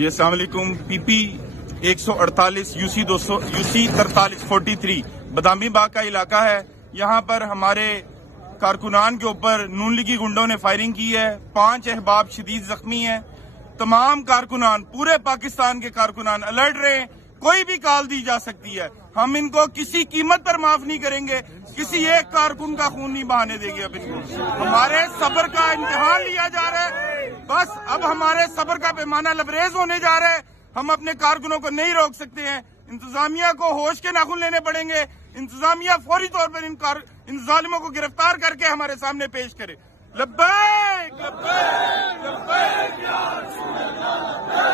جی السلام علیکم. پی پی 148 UC 43 بادامی باغ کا علاقہ ہے. یہاں پر ہمارے کارکنان کے اوپر نون لیگی گنڈوں نے فائرنگ کی ہے. 5 احباب شدید زخمی ہیں. تمام کارکنان، پورے پاکستان کے کارکنان الرٹ رہے. کوئی بھی کال دی جا سکتی ہے. ہم ان کو کسی قیمت پر معاف نہیں کریں گے. کسی ایک کارکن کا خون نہیں بہانے دیں گے. اب ان کو ہمارے صبر کا امتحان لیا جا رہا ہے. بس اب ہمارے صبر کا پیمانہ لبریز ہونے جا رہا ہے. ہم اپنے کارکنوں کو نہیں روک سکتے ہیں. انتظامیہ کو ہوش کے ناخن لینے پڑیں گے. انتظامیہ فوری طور پر ان ظالموں کو گرفتار کر کے ہمارے سامنے پیش کرے. لبیک لبیک لبیک یا رسول اللہ.